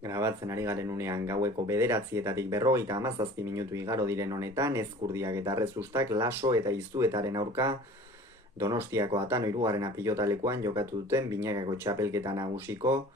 Grabatzen ari garen unean gaueko 9:47 minutu igaro diren honetan, Ezkurdiak eta Errezustak Laso eta Iztuetaren aurka Donostiako Atano hirugarrena pilotalekuan jokatu duten binakako txapelketa nagusiko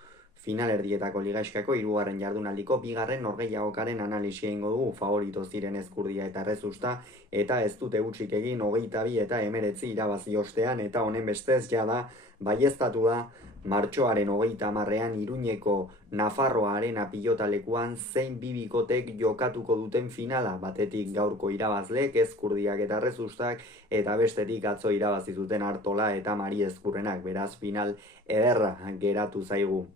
finalerdietako ligaiskako hirugarren jardunaldiko bigarren norgehiagokaren analisia egingo dugu. Favorito ziren Ezkurdia eta Errezusta eta ez dute hutsik egin 22 eta 19 irabazi ostean, eta honen bestez jada baieztatu da martxoaren 30ean Iruñeko Nafarroa Arena pilotalekuan zein bi bikotek jokatuko duten finala. Batetik gaurko irabazleek Ezkurdiak eta Errezustak, eta bestetik atzo irabazi zuten Artola eta Mari Ezkurrenak. Beraz, final ederra geratu zaigu.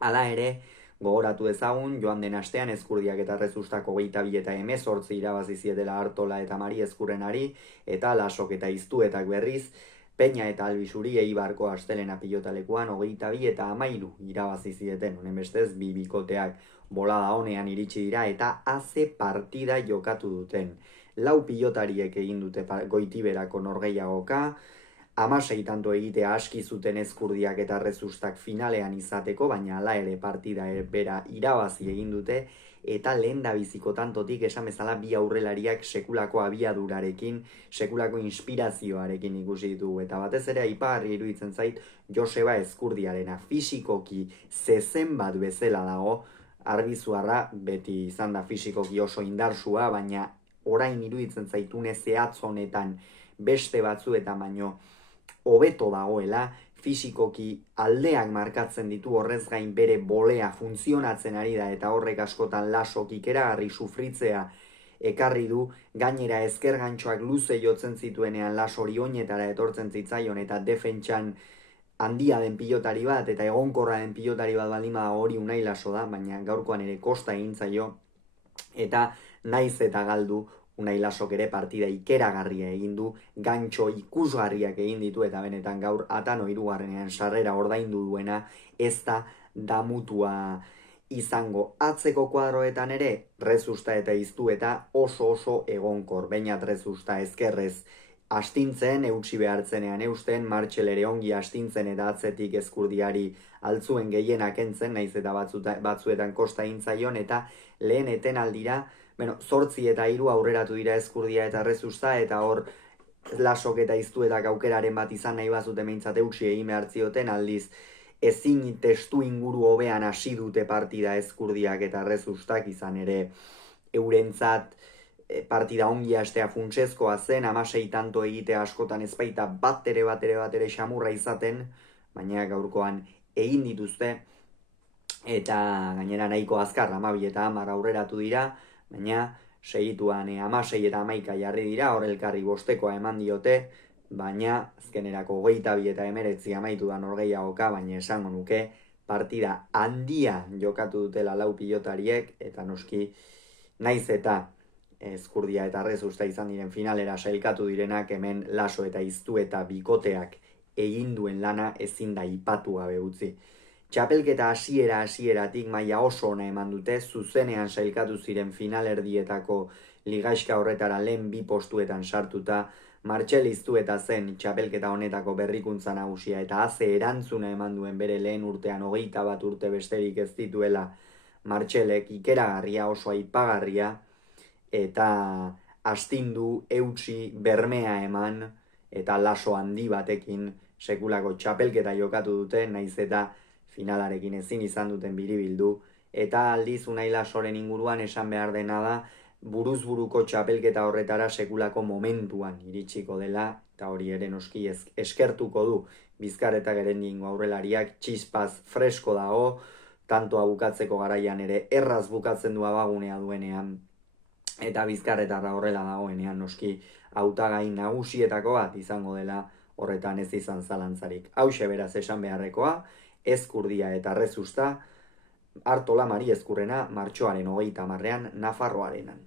Hala ere, gogoratu ezagun, joan den astean Ezkurdiak eta Errezustak 22 eta 18 irabazi zietela Artola eta Mari Ezkurrenari, eta Lasok eta Iztuetak berriz Peña eta Albizuri Eibarko astelena pilotalekuan 22 eta 13 irabazi zieten. Honen bestez, bi bikoteak bolada honean iritsi dira eta haze partida jokatu duten. 4 pilotariek egin dute Goitiberako norgehiagoka, 16 tanto egitea aski zuten Ezkurdiak eta Errezustak finalean izateko, baina hala ere partida bera irabazi egin dute, eta lehendabiziko tantotik esan bezala bi aurrelariak sekulako abiadurarekin, sekulako inspirazioarekin ikusi ditugu, eta batez ere aipagarri iruditzen zait Joseba Ezkurdiarena. Fisikoki zezen bat bezala dago, argizuarra beti izan da fisikoki oso indarsua, baina orain iruditzen zaitune zehatz honetan beste batzuetan baino hobeto dagoela, fisikoki aldeak markatzen ditu, horrez gain bere bolea funtzionatzen ari da, eta horrek askotan Lasok ikeragarri sufritzea ekarri du. Gainera ezker gantxoak luze jotzen zituenean Lasori oinetara etortzen zitzaion, eta defentsan handia den pilotari bat eta egonkorra den pilotari bat balima hori Unai Laso da, baina gaurkoan ere kosta egin zaio, eta naiz eta galdu Unai Lasok ere partida ikeragarria egin du, gantxo ikusgarriak egin ditu, eta benetan gaur Atano hirugarrenean sarrera ordaindu duena ez da damutua izango. Atzeko kuadroetan ere Errezusta eta Iztueta oso egonkor. Beñat Errezusta ezkerrez astintzen, eutsi behartzenean eusten, Martxel ere ongi astintzen eta atzetik Ezkurdiari altzuen gehienak entzen, naiz eta batzuetan kosta egin zaion, eta lehen etenaldira 8 eta 3 aurreratu dira Ezkurdia eta Errezusta, eta hor Lasok eta Iztuetak aukeraren bat izan nahi bazuten behintzat eutsi egin behar zioten, aldiz ezin testu inguru hobean hasi dute partida Ezkurdiak eta Errezustak, izan ere eurentzat partida ongi hastea funtsezkoa zen, 16 tanto egitea askotan ezbaita bat ere xamurra izaten, baina gaurkoan egin dituzte, eta gainera nahiko azkar 12 eta 10 aurreratu dira, baina segituan 16 eta 11 jarri dira, hor elkarri bostekoa eman diote, baina azkenerako 22 eta 19 amaitu da norgehiagoka, baina esango nuke partida handia jokatu dutela 4 pilotariek, eta noski naiz eta Ezkurdia eta Errezusta izan diren finalera sailkatu direnak, hemen Laso eta Iztueta bikoteak egin duen lana ezin da aipatu gabe utzi. Txapelketa hasieratik maila oso ona eman dute, zuzenean sailkatu ziren finalerdietako ligaiska horretara lehen 2 postuetan sartuta. Martxel Iztueta zen txapelketa honetako berrikuntza nagusia, eta haze erantzuna eman duen bere lehen urtean 21 urte besterik ez dituela Martxelek, ikeragarria, oso aipagarria, eta astindu, eutsi, bermea eman, eta Laso handi batekin sekulako txapelketa jokatu dute, naiz eta finalarekin ezin izan duten biribildu, eta aldiz Unai Lasoren inguruan esan behar dena da, buruz buruko txapelketa horretara sekulako momentuan iritsiko dela, eta hori ere noski eskertuko du Bizkar eta Gerendingo aurrelariak, txispaz fresko dago, tantoa bukatzeko garaian ere erraz bukatzen du abagunea duenean, eta Bizkarretarra horrela dagoenean noski hautagai nagusietako bat izango dela, horretan ez izan zalantzarik. Hauxe beraz esan beharrekoa, Ezkurdia eta Errezusta, Artola Mari Ezkurrena martxoaren 30ean Nafarroa Arenan.